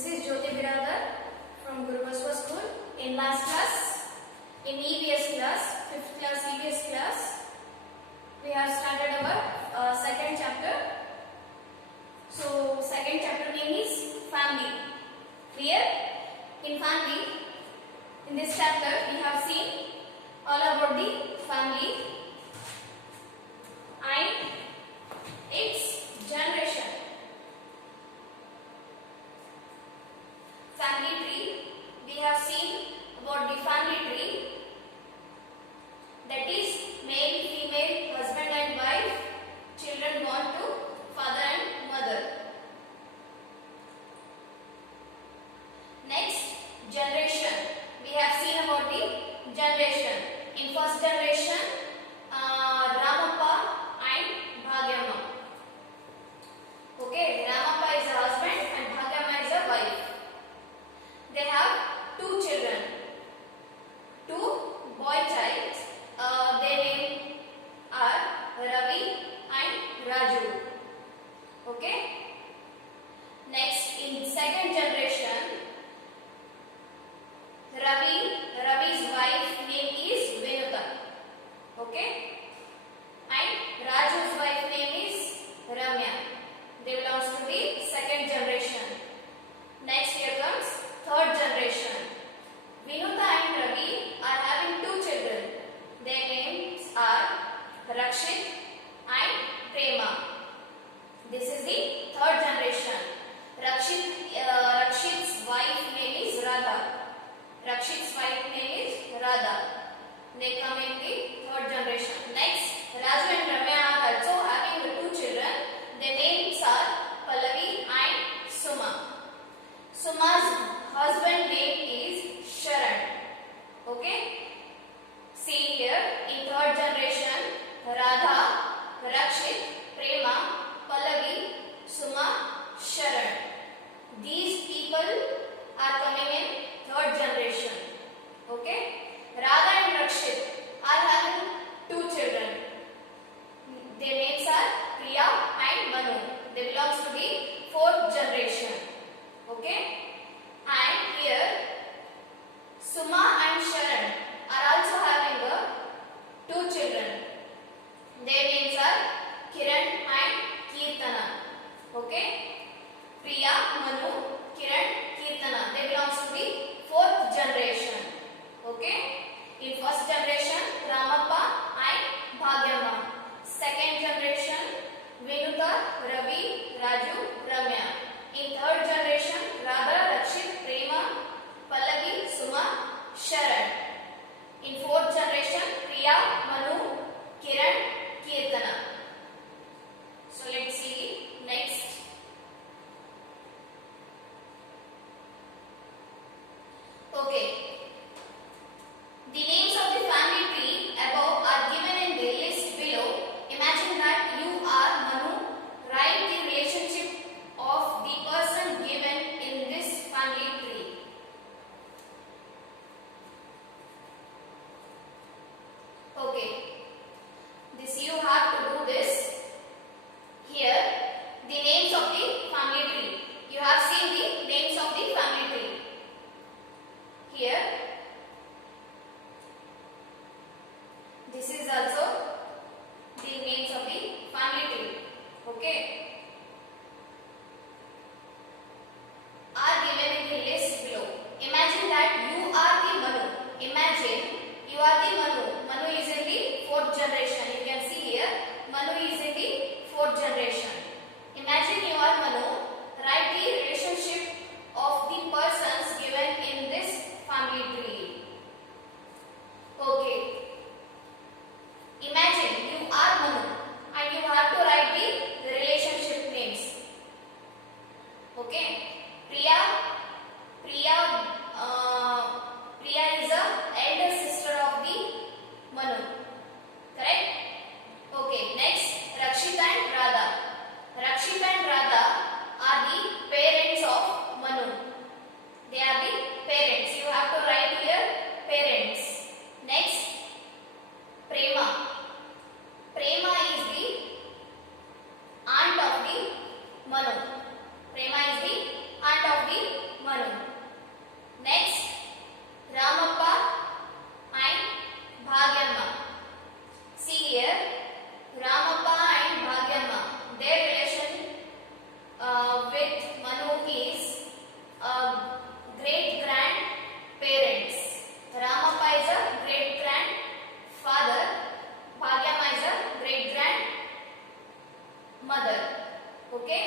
This is Jyoti Biradar from Guru Baswa School. In last class, in EVS class, 5th class EVS class, we have started our second chapter. So, second chapter name is family. Clear? In family, in this chapter, we have seen all about the family and its generation. Family tree, we have seen about the family tree, that is male, female, husband and wife, children born to father and mother. Next, generation, we have seen about the generation. In first generation, Ramappa and Bhagyamma. Okay, Ramappa is a husband and Bhagyamma is a wife. They have two children, two boy child. Their name are Ravi and Raju. Okay. Next, in second generation, Ravi's wife name is Venuta. Okay. And Raju's wife name is Ramya. They belongs to the second generation. Next, here comes third generation. Vinuta and Ravi are having two children. Their names are Rakshit and Prema. This is the third generation. Rakshit's wife name is Radha. Rakshit's wife name is Radha. They come in the third generation. Next, Raju and Ramya are also having the two children. Their names are Pallavi and Suma. Suma's husband name is Sharan. Okay. See here, in third generation, Radha, Rakshit, Prema, Pallavi, Suma, Sharan. These people are coming in third generation. Okay. Radha and Rakshit are having two children. Their names are Priya and Manu. They belong to the fourth generation. Okay. And here, Suma and Sharan are also having two children. Their names are Kiran and Kirtana. Okay. Priya, Manu, Kiran, Kirtana. They belong to the fourth generation. Okay. In first generation, Ramappa and Bhagyamma. Second generation, Venuta, Ravi, Raju, Ramya. In third generation, Radha, Rakshit, Prema, Pallavi, Suma, Sharan. In fourth generation, Priya, Manu, Kiran, Kirtana. So let's see next. Okay. The names of the family tree above are given in the list below. Imagine that you are Manu. Write the relationship mother. Okay.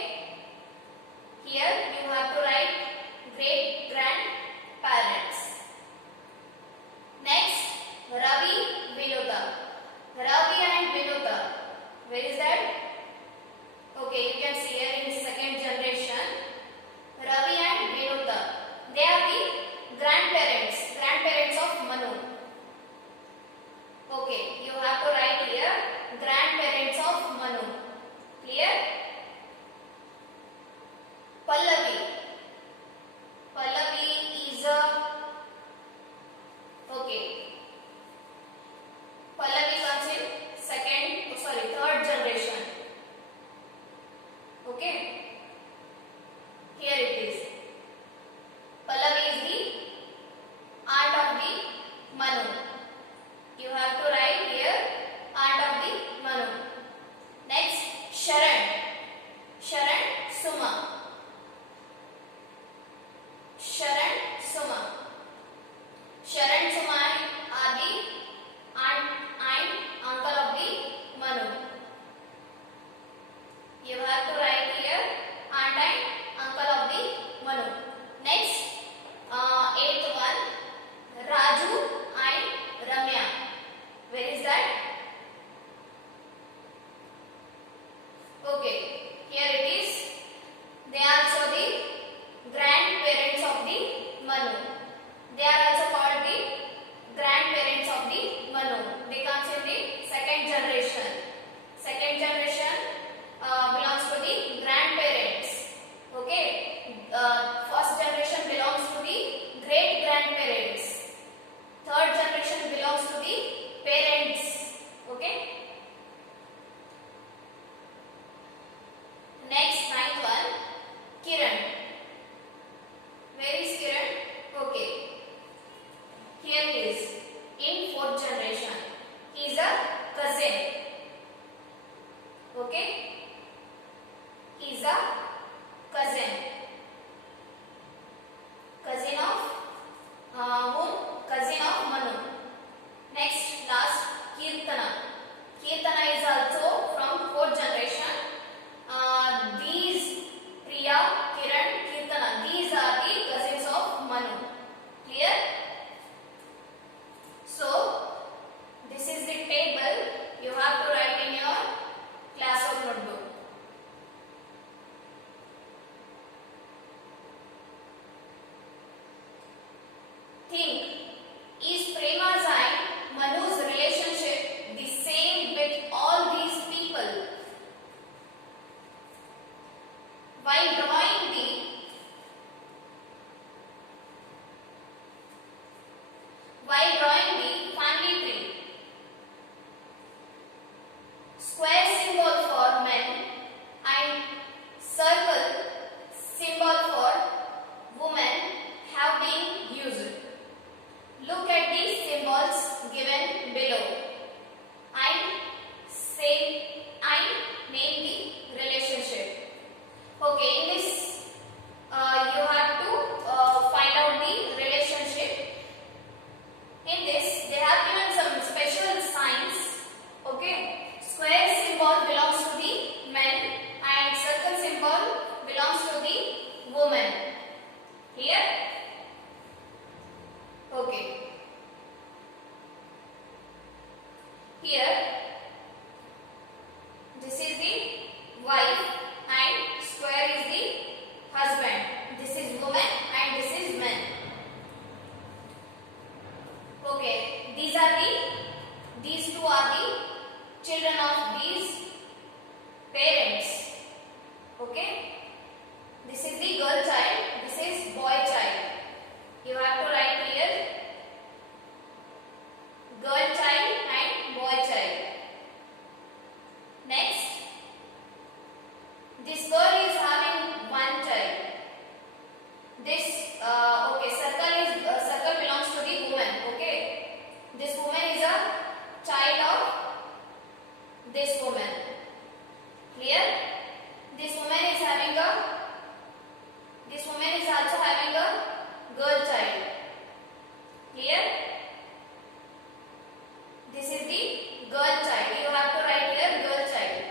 Here you have to write great grandparents. Next, Ravi, Vinota. Ravi and Vinota. Where is that? Okay, you can see here in second generation. Ravi and Vinota. They are the grandparents of Manu. Okay, you have to write here grandparents of Manu. Clear? Pallavi. Pallavi is a okay. Pallavi comes in third generation. Okay. Here it is. Pallavi is the aunt of the Manu. You have to write here aunt of the Manu. Next, Sharan. Sharan, Suma. Sharan, Suma. Sharan, Suma are the aunt and uncle of the Manu. You have to write here aunt and uncle of the Manu. Next, eighth one, Raju and Ramya. Where is that? Okay, here it is. They are also the grandparents of the Manu. They are also called the grandparents of the Manu. They come in the second generation. Second generation belongs to the grandparents. Okay. First generation belongs to the great grandparents. Third generation belongs to the parents. Okay. Next, ninth one, Kiran. Where is Kiran? Okay. Here he is in fourth generation. He is a cousin. Okay. He is a cousin. Cousin of whom? Cousin of Manu. Next, last, Kirtana. Kirtana is also from fourth generation. These Priya, Kiran, Kirtana, these are the cousins of Manu. Clear? So, this is the table you have to write in your classwork notebook. Think, is Prema's and Manu's relationship the same with all these people? While drawing the family tree, square symbol for men and circle symbol for women have been used. Look at these symbols given below and name the relationship. Okay, in this you have to find out the relationship. In this they have given some special signs. Okay, square symbol belongs to the men and circle symbol belongs to the woman. Here? Okay. Here, this is the wife and square is the husband. This is woman and this is man. Okay, these two are the children of these parents. Okay, this is the girl child, this is boy child. You have to write here girl child and boy child. Next, this girl is having one child. This circle belongs to the woman. Okay, this woman is a child of this woman. Clear? This woman is also having a girl child. Clear? This is the girl child. You have to write here girl child.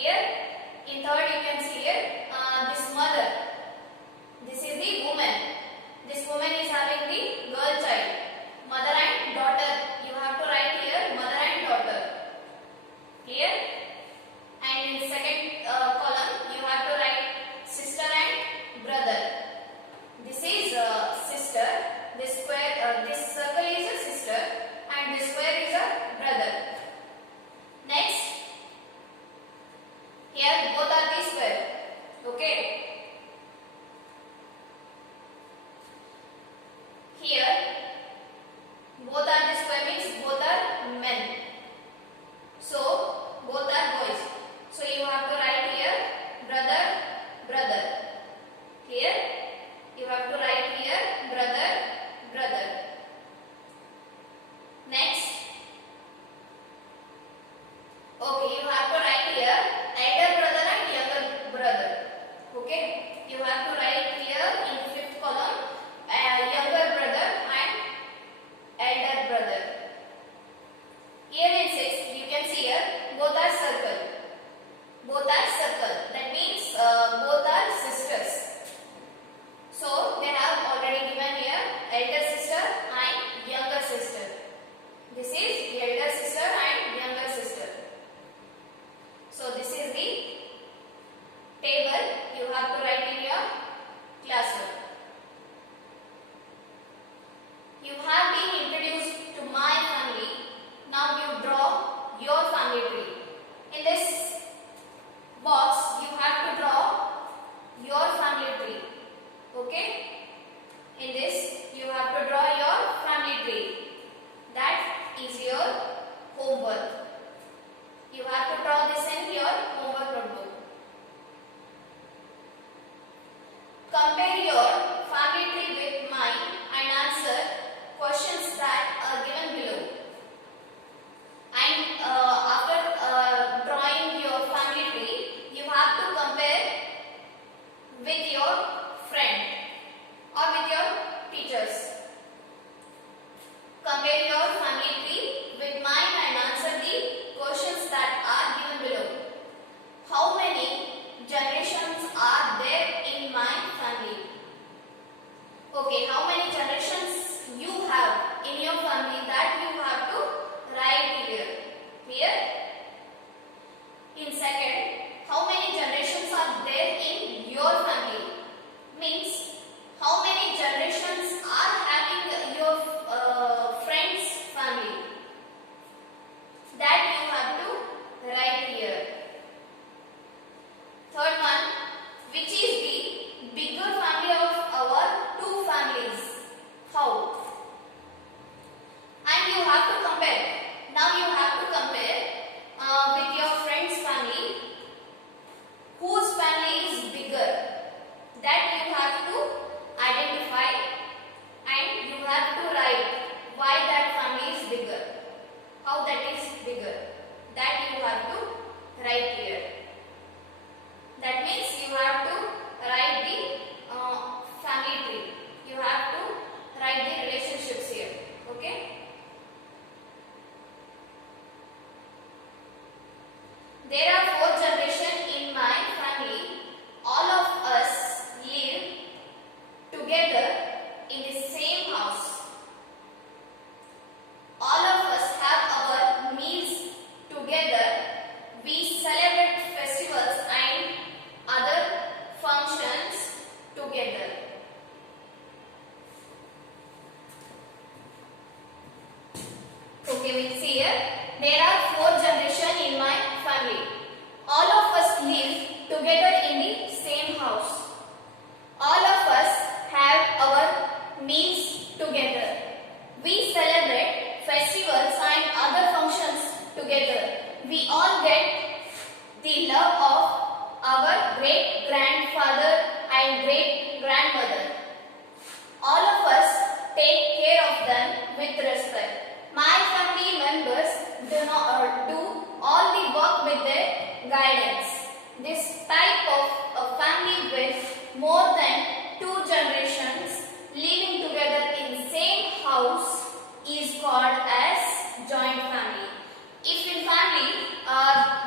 Here in third you can see here this mother. This is the woman. This woman is having the girl child. Mother and daughter. You have to write here mother and daughter. Here. And in second column you have to write sister and brother. This is sister. This square, this circle is a sister, and this square is a brother. Next, here both are the square. Okay. Here both are the square means both are men. So both are boys. So you have to write here brother, brother. Here you have to write here brother, brother. Next, okay, you have to write here elder brother and younger brother. Okay, you have to write here in the fifth column younger brother and elder brother. Here in sixth, you can see here both are circle. Both are circle. That means both are sisters. So they have already given here elder sister and younger sister. This is the elder sister and younger sister. So this is the table you have to write in your classroom. You have been introduced to my family. Now you draw your family tree. In this box you have to draw your family tree. Okay? In this you have to draw your family tree. That is your homework. You have to draw this in your homework notebook. Compare your family tree with mine and answer questions that are given below. And after drawing your family tree, you have to compare with your friend or with your teachers. Compare your family tree with mine and answer the questions that are given below. How many generations are there in my family? Okay, how many generations you have in your family, that you have to write here. Here. In second, how many generations are there in your family? Means how many generations are having your friend's family? That you have to write here. Third one, which is the bigger family of our two families? How? And you have to compare. Now you have to compare with your friend's family. Whose family is bigger? That you have to identify and you have to write why that family is bigger. How that is bigger. That you have to write here. That means you have to write the family tree. You have to write the relationships here. Okay? There are 4 generations in my family. All of us live together in the same house. All of us have our meals together. We celebrate festivals and other functions together. Okay, we see here. There are 4 generations in my family. All of us live together in the same house. All of us have our meals together. We celebrate festivals and other functions together. We all get the love of our great grandfather and great grandmother. All of us take care of them with respect. My family members do all the work with their guidance. This type of a family with more than 2 generations living together in same house is called as joint family. If in family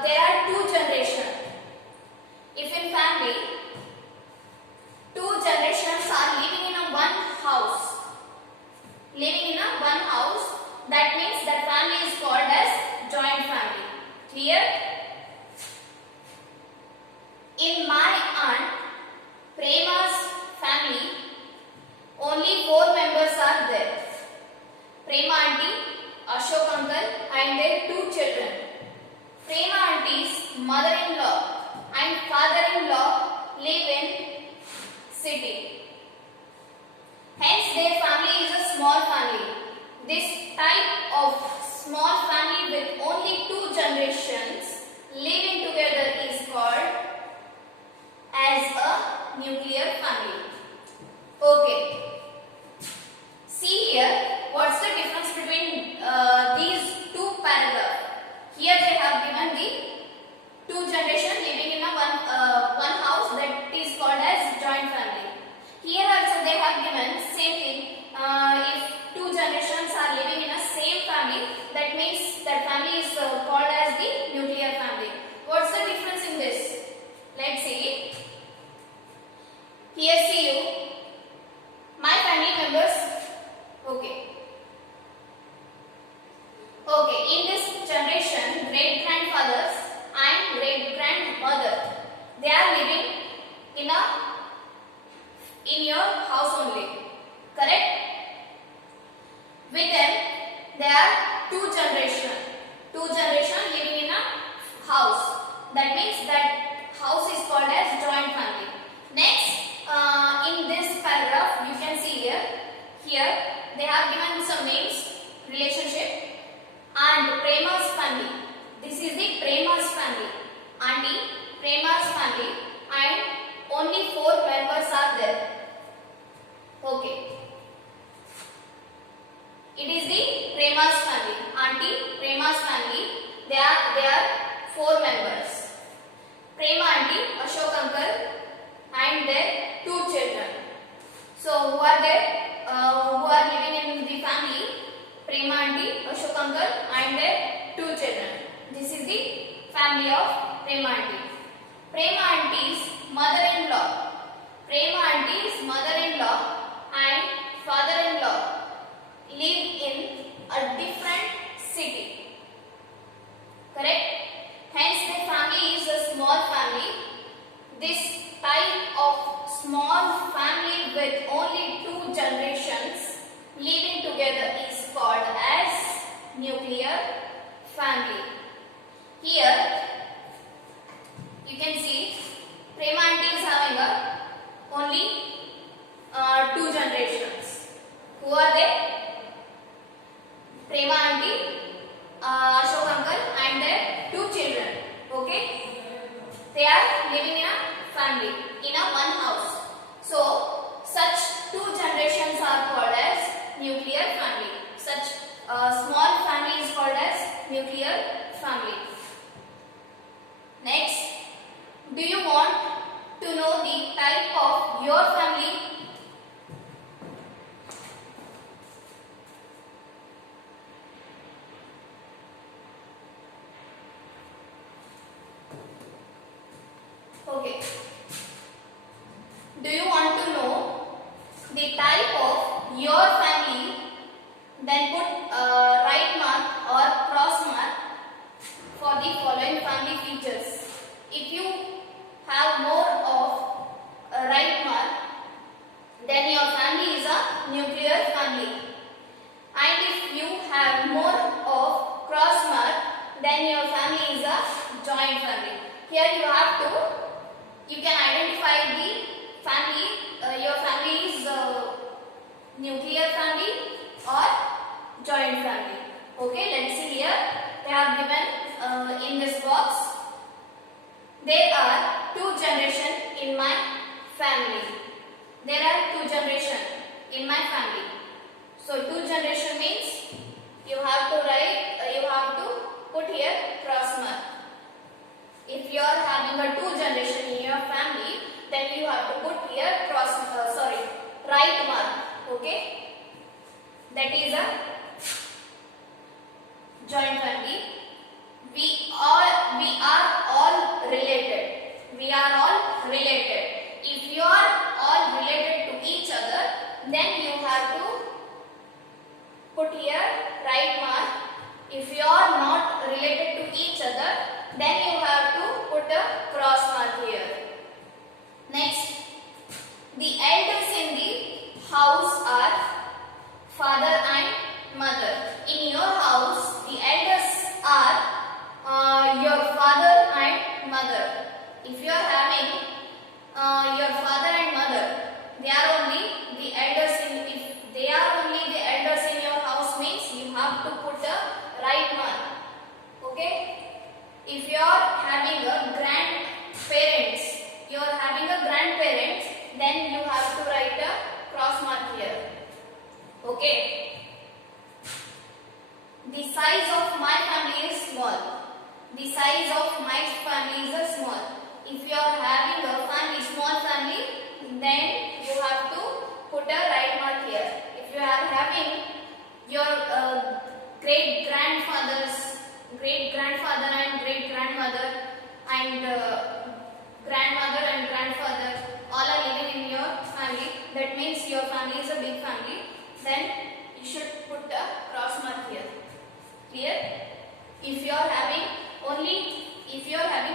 there are 2 generations, Clear? In my aunt Prema's family, only 4 members are there. Prema auntie, Ashok uncle and their 2 children. Prema auntie's mother-in-law and father-in-law live in city. Hence their family is a small family. This type of small family with only 2 generations living together is called as a nuclear family. Okay. See here, what's the difference between these 2 paragraphs? Here they have given the 2 generations living in a one house, that is called as joint family. Here also they have given same thing. If 2 generations are living in a same family, that means that family is called as the nuclear family. What's the difference in this? Let's see. Here see you. My family members. Okay. Okay. In this generation, great grandfathers and great grandmother, they are living in your house only. Correct? With them, there are 2 generations. 2 generations living in a house. That means that house is called as joint family. Next, in this paragraph, you can see here. Here they have given some names, relationship, and Prema's family. This is the Prema's family. Auntie, Prema's family, and only 4 members are there. Okay. It is the Prema's family. Auntie, Prema's family. They are 4 members. Prema auntie, Ashok uncle, and their 2 children. So who are there? Who are living in the family? Prema auntie, Ashok uncle, and their 2 children. This is the family of Prema auntie. Prema auntie's mother-in-law. Prema auntie's mother-in-law and father-in-law live in a different city. Correct? Hence the family is a small family. This type of small family with only 2 generations living together is called as nuclear family. Here you can see Prema auntie is having only 2 generations. Who are they? Prema auntie, Ashok uncle, and their 2 children. Okay? They are living in a family, in a one house. So, such 2 generations are called as nuclear family. Such small family is called as nuclear family. Next, do you want to know the type of your family? Okay. Do you want to know the type of your family? Then put right mark or cross mark for the following family features. If you have more of a right mark, then your family is a nuclear family. And if you have more of cross mark, then your family is a joint family. Here you can identify the family, your family is nuclear family or joint family. Okay, let's see here. They have given in this box. There are 2 generations in my family. There are 2 generations in my family. So 2 generation means you have to put here cross mark. If you are having a 2 generation in your family, then you have to put here right mark. Okay, that is a joint family. We are all related. We are all related. If you are all related to each other, then you have to put here right mark. If you are not related to each other, mother. If you are having your father and mother, they are only the elders in, if they are only the elders in your house, means you have to put a right mark. Okay, if you are having a grandparents, you are having a grandparents, then you have to write a cross mark here. Okay, the size of my family is small. The size of my family is small. If you are having a family, small family, then you have to put a right mark here. If you are having your great grandfather and great grandmother and grandmother and grandfather all are living in your family, that means your family is a big family, then you should put a cross mark here. Clear? If you are having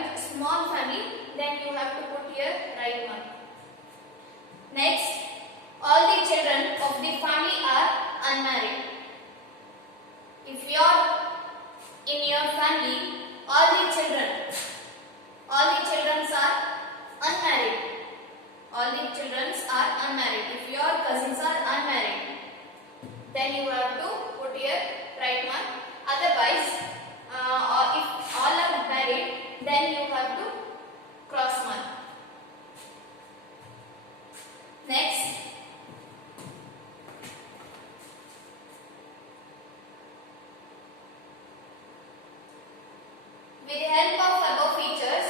a small family, then you have to put here right mark. Next, all the children of the family are unmarried. If you are in your family, all the children are unmarried. All the children are unmarried. If your cousins are unmarried, then you have to put here right mark. Otherwise, if all are married, then you have to cross mark. Next, with the help of above features,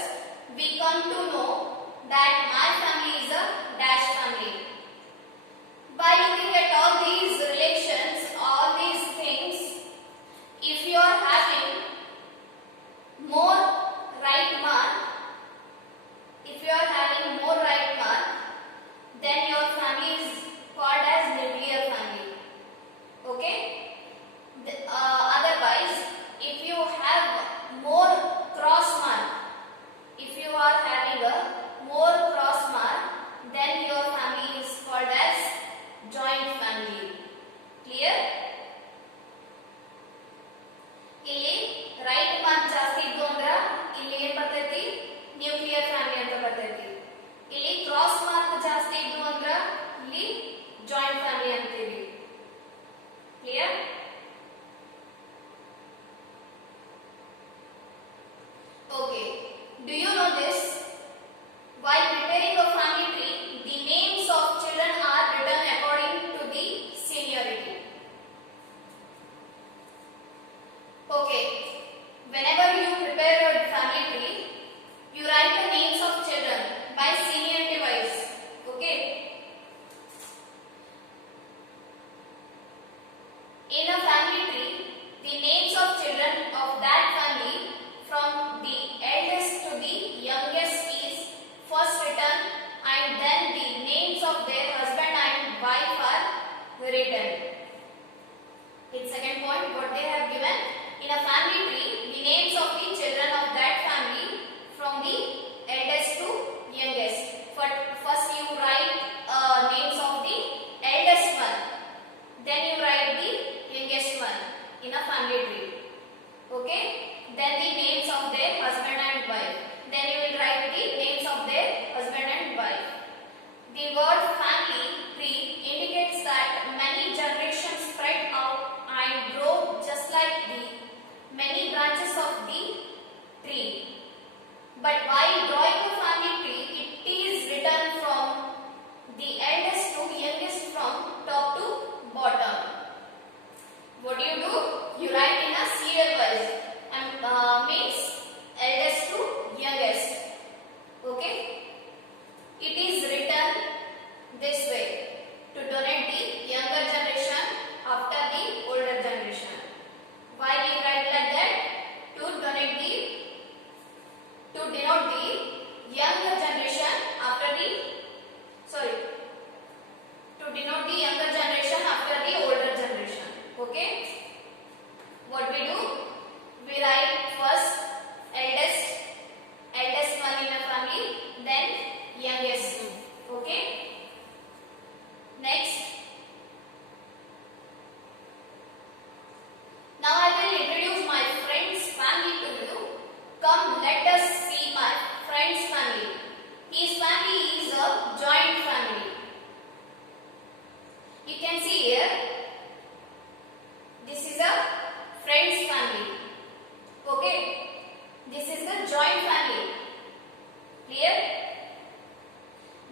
we come to know that my family is a dash family. By looking at all these relations, all these things, if you are having more right mark, then your family is called as nuclear family. Okay? Otherwise, if you have more cross mark, if you are having a more cross mark, then your family is called as joint family. Clear? ಇಲ್ಲಿ right mark ಜಾಸ್ತಿ ಇದ್ದು ಅಂದ್ರ ಇಲ್ಲಿ ಏನ್ ಬರ್ತೈತಿ, nuclear family ಅಂತ ಬರ್ತೈತಿ. ಇಲ್ಲಿ ಕ್ರಾಸ್ ಮಾರ್ಕ್ ಜಾಸ್ತಿ ಇದ್ದು ಅಂದ್ರ ಇಲ್ಲಿ ಜಾಯಿಂಟ್ ಫ್ಯಾಮಿಲಿ ಅಂತೀವಿ. Clear? Okay, do you know this? While preparing a family tree, the names of children are written according to the seniority. Okay, whenever you prepare your family tree, you write the names of children by seniority wise. Okay, in a family tree, the names of children of that family from the eldest to the youngest is first written, and then the names of their husband and wife are written. In second point, what they have given, in a family tree, the names of the children of that family from the eldest to youngest. First you write names of the eldest one, then you write the youngest one in a family tree. Okay, then the names of their husband and wife, then you will write the names of their husband and wife. The word family tree indicates that many generations spread out and grow just like the many branches of the tree. But while drawing a family tree, it is written from the eldest to youngest from top to bottom. What do? You write in a serial wise, and means eldest to youngest. Okay? It is written this way to donate the younger generation after the older generation. Why we write like that? To denote the younger generation after the younger generation after the older generation. Okay? What we do? We write first eldest one in a family, then youngest. Okay? Next. Now I will introduce my friend's family to you. Come, let us see my a joint family.